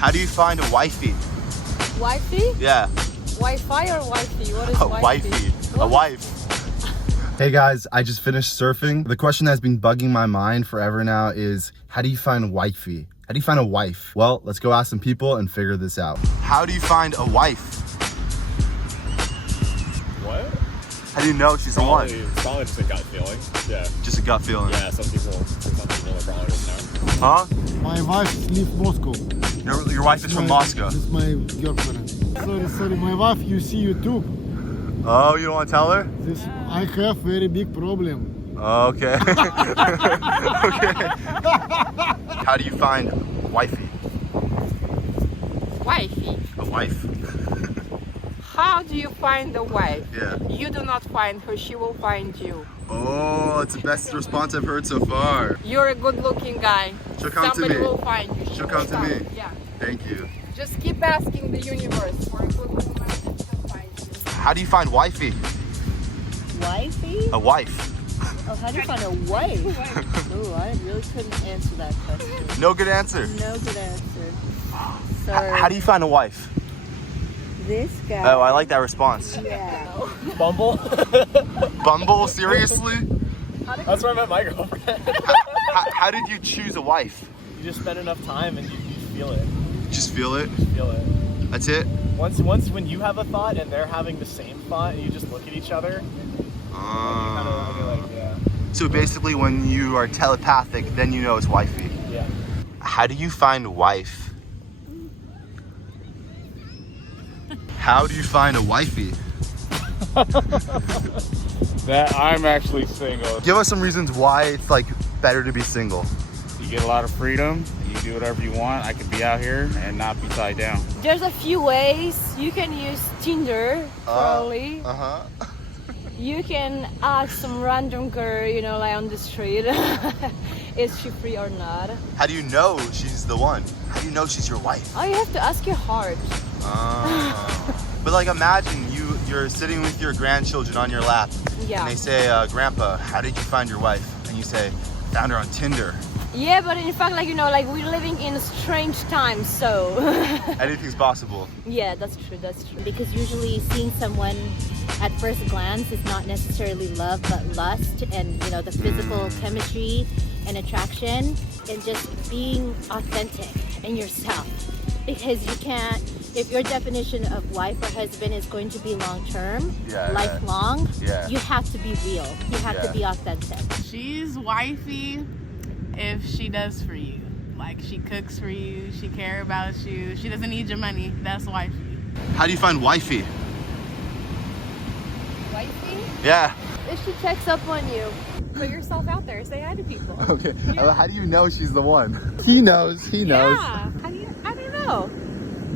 How do you find a wifey? Wifey? Yeah. Wi-Fi or wifey? What is A wifey? wifey. A wife. Hey guys, I just finished surfing. The question that's been bugging my mind forever now is, how do you find a wifey? How do you find a wife? Well, let's go ask some people and figure this out. How do you find a wife? What? How do you know she's the one? Probably just a gut feeling. Yeah. Just a gut feeling. Yeah, some people are probably just know. Huh? My wife lives Moscow. Your wife is from Moscow. This is my girlfriend. Sorry, my wife, you see YouTube. Oh, you don't want to tell her? This, I have very big problem. Okay. Okay. How do you find wifey? Wifey. A wife. How do you find a wife? Yeah. You do not find her, she will find you. Oh, it's the best response I've heard so far. You're a good-looking guy. She'll come Somebody to me. will find you. She'll come to me. Yeah. Thank you. Just keep asking the universe for a good woman and she'll find you. How do you find wifey? Wifey? A wife. Oh, how do you find a wife? Oh, I really couldn't answer that question. No good answer. No good answer. Sorry. How do you find a wife? This guy. Oh, I like that response. Yeah. Bumble? Bumble? Seriously? That's where I met my girlfriend. How did you choose a wife? You just spend enough time and you feel it. Just feel it? You feel it. That's it? Once when you have a thought and they're having the same thought, and you just look at each other. And you kind of like, yeah. So basically when you are telepathic, then you know it's wifey. Yeah. How do you find wife? How do you find a wifey? That I'm actually single. Give us some reasons why it's like better to be single. You get a lot of freedom. You do whatever you want. I could be out here and not be tied down. There's a few ways. You can use Tinder, probably. Uh-huh. You can ask some random girl, you know, like on the street. Is she free or not? How do you know she's the one? How do you know she's your wife? Oh, you have to ask your heart. But like imagine you're sitting with your grandchildren on your lap. Yeah. And they say, Grandpa, how did you find your wife? And you say, found her on Tinder. Yeah, but in fact, like, you know, like we're living in strange times, so. Anything's possible. Yeah, that's true, that's true. Because usually seeing someone at first glance is not necessarily love, but lust and, you know, the physical chemistry and attraction and just being authentic in yourself. Because you can't, if your definition of wife or husband is going to be long-term, lifelong, you have to be real. You have to be authentic. She's wifey if she does for you. Like, she cooks for you, she cares about you, she doesn't need your money. That's wifey. How do you find wifey? Wifey? Yeah. If she checks up on you. Put yourself out there, say hi to people. Okay. Yeah. How do you know she's the one? He knows. He knows. Yeah. I don't know.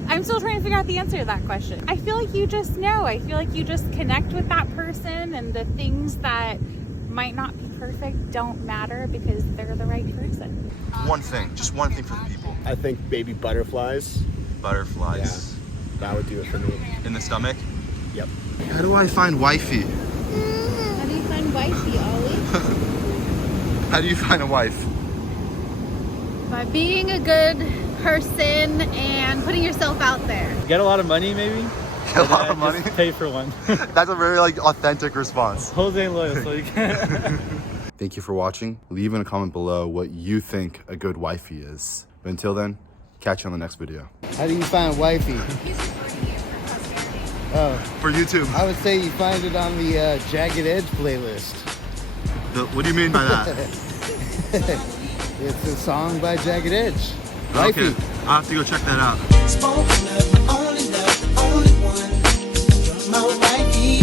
I'm still trying to figure out the answer to that question. I feel like you just know. I feel like you just connect with that person, and the things that might not be perfect don't matter because they're the right person. One thing. Just one thing for the people. I think baby butterflies. Butterflies. Yeah, that would do it for me. In the stomach? Yep. How do I find wifey? How do you find wifey, Ollie? How do you find a wife? By being a good person and putting yourself out there. Get a lot of money, maybe. Get a lot of money? Just pay for one. That's a very like authentic response. Jose ain't loyal, so you can't. Thank you for watching. Leave in a comment below what you think a good wifey is. But until then, catch you on the next video. How do you find wifey? Oh, For YouTube. I would say you find it on the Jagged Edge playlist. What do you mean by that? It's a song by Jagged Edge. Wifey. Okay, I'll have to go check that out. Spoken of, my only love, the only one. You're my wifey.